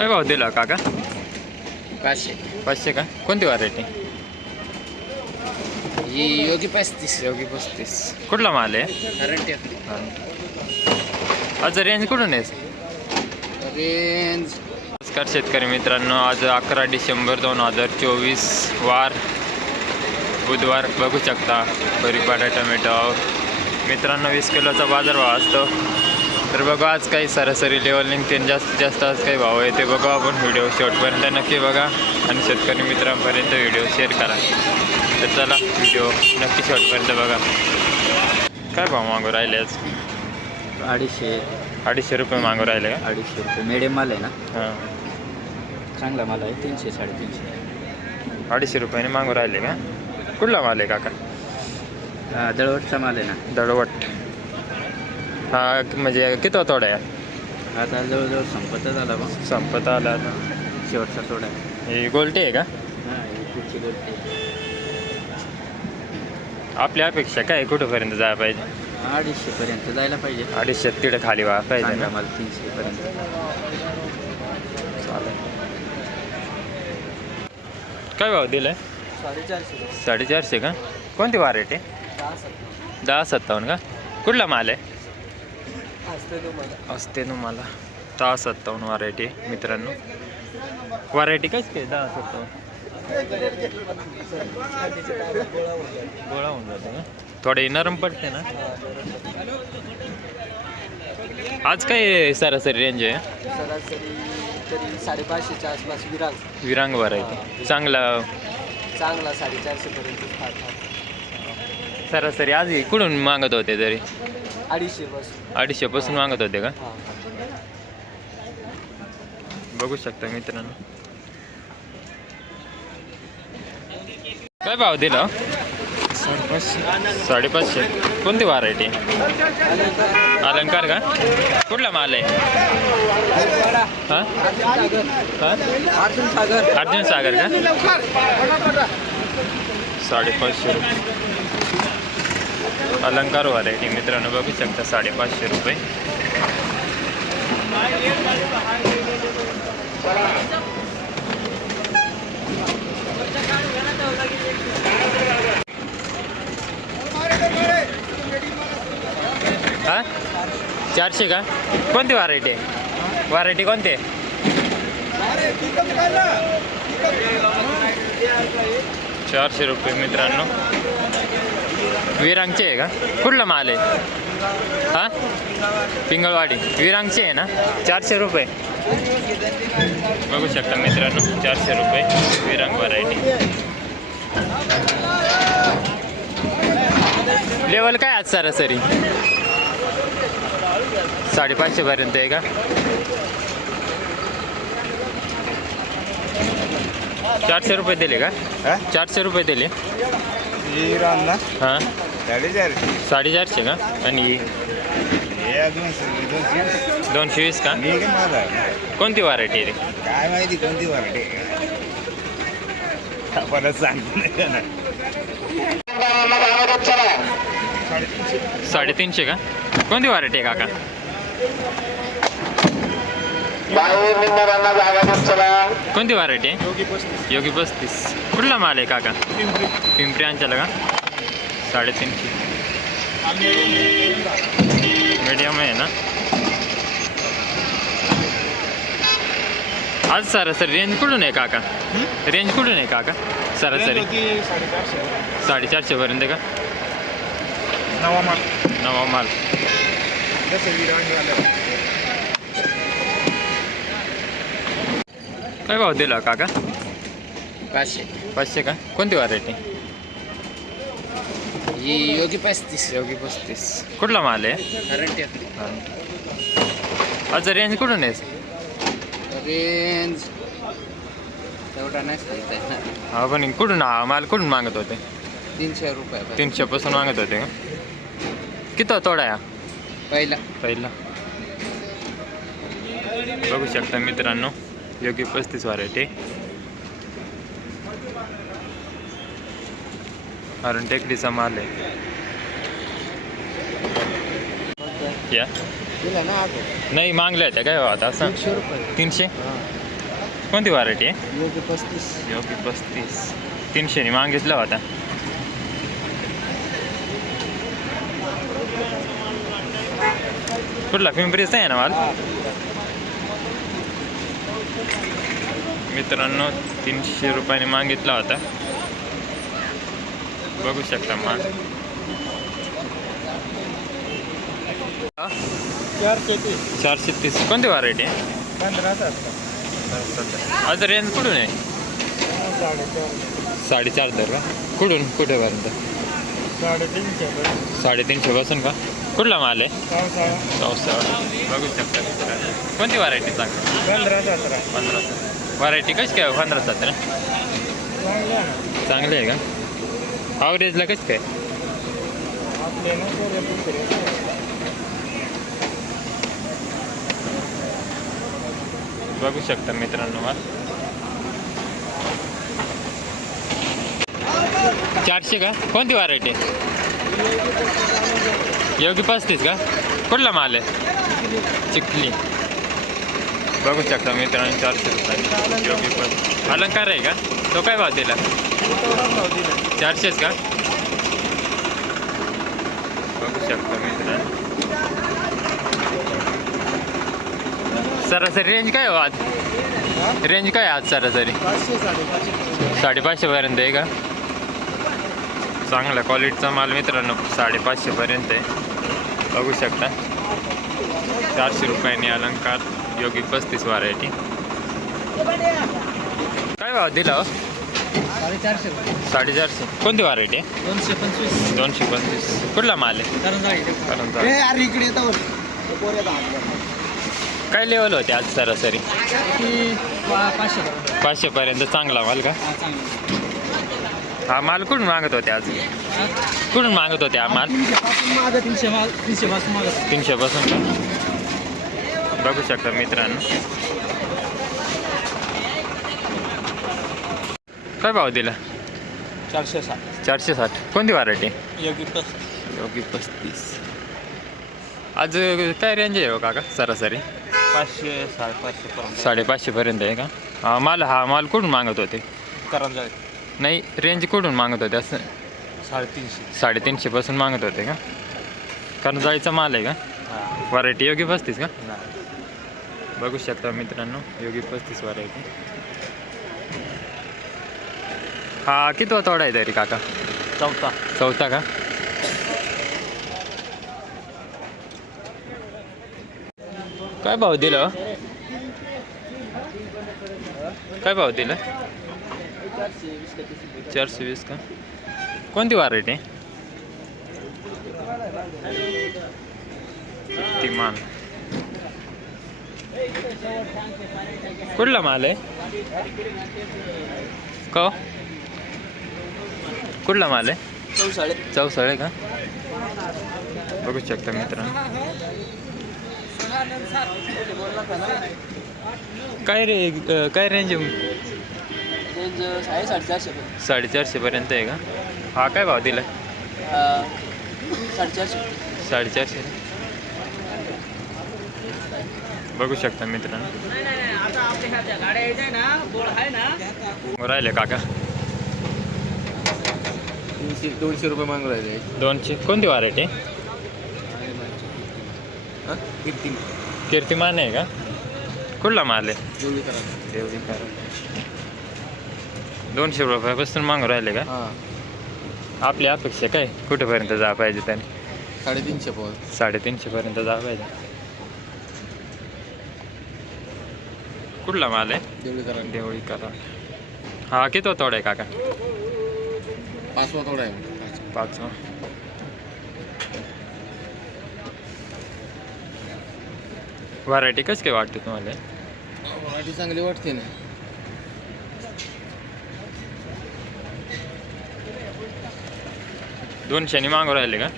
काय भाव दिला काका? 500. 500 का? कोणती व्हरायटी? ही योगी 35. योगी 35. कुठला माल आहे? करंट आज रेंज कुठून आहे? रेंज. नमस्कार शेतकरी मित्रांनो, आज 11 डिसेंबर 2024 वार बुधवार. बघू शकता बरीपाडा टोमॅटो मित्रांनो 20 किलोचा बाजारभाव असतो. तर बघा आज काही सरासरी लेवल निघते, जास्तीत जास्त आज काही भाव आहे ते बघू आपण. व्हिडिओ शेवटपर्यंत नक्की बघा आणि शेतकरी मित्रांपर्यंत व्हिडिओ शेअर करा. तर चला व्हिडिओ नक्की शेवटपर्यंत बघा. काय भाव मागू राहिले आज? 250 रुपये मागू राहिले का? 250 रुपये मिडियम माल आहे ना. हां, चांगला माल आहे. 300 350. 250 रुपयाने मागू राहिले का? कुठला माल आहे काका? दळवटचा माल आहे ना. दळवट. हा म्हणजे किती तोडा आहे? आता जवळजवळ संपतच आला बा. संपत आला आता. शेवटचा तोडा आहे. ही गोल्टी आहे का? हां, ही पुढची गोष्ट. आपल्या अपेक्षा काय कुठंपर्यंत जायला पाहिजे? 250 पर्यंत जायला पाहिजे. 250 तिकडे खाली व्हा पाहिजे चांगला ना. माल 300 पर्यंत. चालेल. काय भाव दिलाय? 450. 450 का? कोणती व्हरायटी? 1057 का? कुठला माल आहे? असते तुम्हाला 1057 व्हरायटी मित्रांनो. व्हरायटी काच काय 1057 गोळा होऊन जाते का? थोडे नरम पडते ना. आज काय सरासरी रेंज आहे? सरासरी तरी 550च्या आसपास. विरांग व्हरायटी चांगला 450 पर्यंत. सरासरी आज कुठून मागत होते तरी? 250 पासून मागत होते का? बघू शकता मित्रांनो. काय भाव दिला? 550. कोणती व्हरायटी? अलंकार का? कुठला माल आहे? हां हां, अर्जुन सागर का? 550 रुपये अलंकार व्हरायटी मित्रांनो. बघू शकता 550 रुपये. हां, 400 का? कोणती व्हरायटी आहे? व्हरायटी कोणती आहे? 400 रुपये मित्रांनो. विरांगचे आहे का? कुठला माल आहे? हां, पिंगळवाडी. विरांगचे आहे ना. 400 रुपये. बघू शकता मित्रांनो 400 रुपये विरांग व्हरायटी. लेवल काय आज सरासरी? 550 पर्यंत आहे का? 400 रुपये दिले का? 400 रुपये दिले. हां, 450 का? आणि 220 का? कोणती व्हरायटी आहे? काय माहिती कोणती व्हरायटी? परत सांगतो. 350 का? कोणती व्हरायटी आहे काका? कोणती व्हरायटी आहे? योगी 35. कुठला माल आहे काका? पिंपरी अंचला का? 350. मीडियम आहे ना. आज सरासरी रेंज कुठून आहे काका? रेंज कुठून आहे काका सरासरी? 450 पर्यंत का? नवा माल. काय भाव दिला काका? 500 का? कोणती व्हरायटी? ही योगी 35. योगी 35. कुठला माल आहे? करंट. आज रेंज कुठून आहे? रेंज तेवढा नाही सांगता येणार. हा पण कुठून हा माल कुठून मागत होते? 300 रुपये. 300 पासून मागत होते का? किती तोडा आहे पहिला? बघू शकता मित्रांनो योगी 35 व्हरायटी. कारण टेकडीचा माल आहे. या दिला ना नाही मागले होते काय आता असं? 300 रुपये. 300. कोणती व्हरायटी आहे? योगी 35. योगी 35. 300 मागितला होता. कुठला पिंपरीचा आहे ना माल? मित्रांनो 300 रुपयाने मागितला होता. बघू शकता माल. 430. कोणती व्हरायटी आहे? 15,000. आज रेंज कुठून आहे? 4.5 दर का? कुठून कुठेपर्यंत? 350 पासून का? कुठला माल आहे? पावसाळा. बघू शकता मित्रांनो. कोणती व्हरायटी सांगा? 15. व्हरायटी कशी काय 15-17? चांगली आहे का? ॲव्हरेजला कशी काय? बघू शकता मित्रांनो माल. 400 का? कोणती व्हरायटी? योगी 35 का? कुठला माल आहे? चिखली. बघू शकता मित्रांनो 400 रुपये योगी 35. अलंकार आहे का? तो काय भाव दिला? 400 का? बघू शकता मित्रांनो. सरासरी रेंज काय हो आज? रेंज काय आज सरासरी? 550 पर्यंत आहे का? चांगला क्वालिटीचा माल मित्रांनो 550 पर्यंत आहे. बघू शकता 400 रुपयांनी अलंकार योगी 35 व्हरायटी. काय भाव दिला हो? 450. कोणती व्हरायटी आहे? 225. कुठला माल आहे? काय लेवल होते आज सरासरी? 500 पर्यंत. चांगला माल का? हा माल कुठून मागत होते आज? कुठून मागत होते हा माल? 300 पासून का? बघू शकता मित्रांनो. काय भाव दिला? 460. कोणती व्हरायटी? योगी योगी 35. आज काय रेंज आहे हो काका सरासरी? 550 पर्यंत आहे का? हा माल कुठून मागत होते? करंजाळे. नाही रेंज कुठून मागत होते असं? 350 पासून मागत होते का? करंजाळीचा माल आहे का? व्हरायटी योगी 35 का? बघू शकता मित्रांनो योगी 35 व्हरायटी. हा किती तोडा आहे तरी काका? चौथा का? काय भाव दिला? काय भाव दिला? 420 का? कोणती व्हरायटी? ती माल. कुठला माल आहे? का? कुठला माल आहे? चौसाळे का? बघू शकता मित्रांनो. काय रेंज? 450 पर्यंत आहे का? हा काय भाव दिला? 450. बघू शकता मित्रांनो. राहिले काका 200 रुपये मागू राहिले. 200. कोणती व्हरायटी? कीर्तिमान आहे का? कुठला माल आहे? देवळीकर. 200 रुपयापासून मागू राहिले का? आपली अपेक्षा काय कुठेपर्यंत जा पाहिजे त्याने? 350 पर्यंत जा पाहिजे. कुठला माल आहे? देवळीकर. हा किती तोडा आहे काका? 5वा तोडा आहे. 5वा. व्हरायटी कशी काय वाटते तुम्हाला? व्हरायटी चांगली वाटते ना. दोनशेने मागू राहिले का?